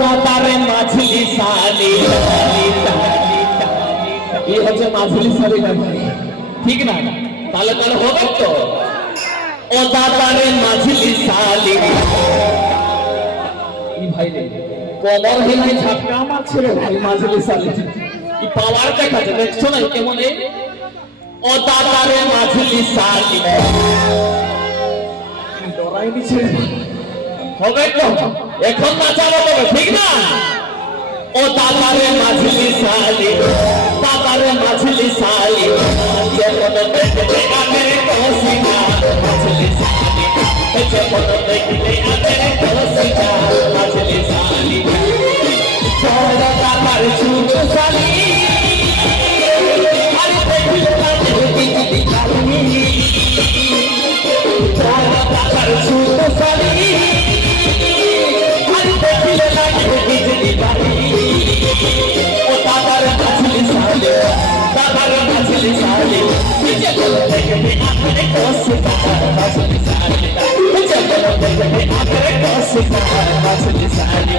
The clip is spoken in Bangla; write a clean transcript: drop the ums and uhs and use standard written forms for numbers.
দাদারে মাঝলি সালি এই হচ্ছে মাঝলি সালি না ভাই, ঠিক না? তাহলে তাহলে হবে তো ও দাদারে মাঝলি সালি এই ভাই রে কমর হিলাই ঝাপটা আমার ছেলে ভাই মাঝলি সালি এই পাওয়ার দেখাচ্ছে, দেখছো না কেমন? এই ও দাদারে মাঝলি সালি ডরাই দিচ্ছে হবে তো এখন নাচাবো তবে, ঠিক না? ও দাদারে মাঝলি সালি দাদারে মাঝলি সালি যেমন দেখতে আমের কসিনা মাঝলি সালি যেমন দেখতে আমের কসিনা মাঝলি সালি চল দাদার ছোট সালি আরে দেখলে তাদের দিদি কালি চল দাদার ছোট সালি আরে দেখলে তাদের দিদি কালি ও দাদার মাঝলি সালি দাদার মাঝলি সালি যেমন দেখতে আমের কসিনা মাঝলি সালি যেমন দেখতে আমের কসিনা মাঝলি সালি